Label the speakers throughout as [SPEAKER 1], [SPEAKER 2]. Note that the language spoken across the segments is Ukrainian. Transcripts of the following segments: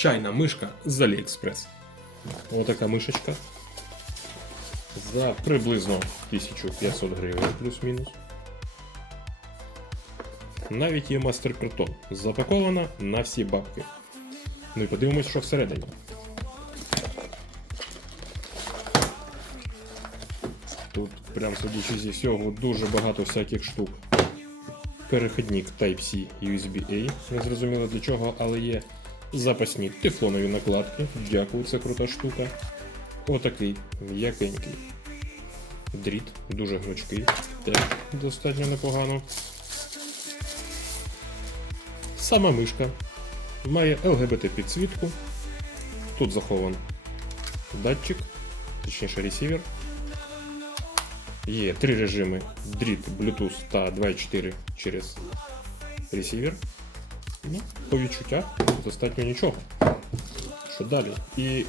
[SPEAKER 1] чайна мишка з AliExpress. Отака мишечка. За приблизно 1500 гривень плюс-мінус. Навіть є мастер-картон. Запакована на всі бабки. Ну і подивимось, що всередині. Тут, прям судячи зі всього, дуже багато всяких штук. Перехідник Type-C USB-A, не зрозуміло для чого, але є запасні тефлонові накладки. Дякую, це крута штука. Отакий м'якенький. Дріт, дуже гнучкий, теж достатньо непогано. Сама мишка має LGBT підсвітку. Тут захован датчик, точніше ресівер. Є три режими: дріт, Bluetooth та 2.4 через ресівер. Ну, по відчуттях достатньо нічого. Що далі? І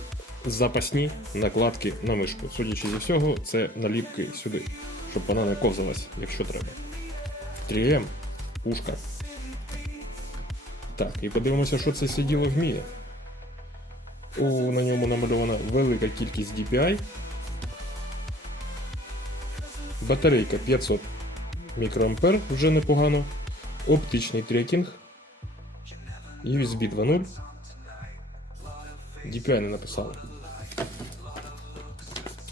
[SPEAKER 1] запасні накладки на мишку. Судячи зі всього, це наліпки сюди, щоб вона не ковзалась, якщо треба. 3M, ушка. Так, і подивимося, що це все діло вміє. У, на ньому намальована велика кількість DPI. Батарейка 500 мікроампер, вже непогано. Оптичний трекінг. USB 2.0. DPI не написали.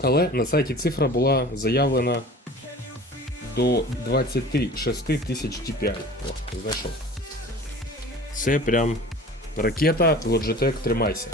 [SPEAKER 1] Але на сайті цифра була заявлена до 26 тисяч DPI. О, знайшов. Це прям ракета Logitech тримайся.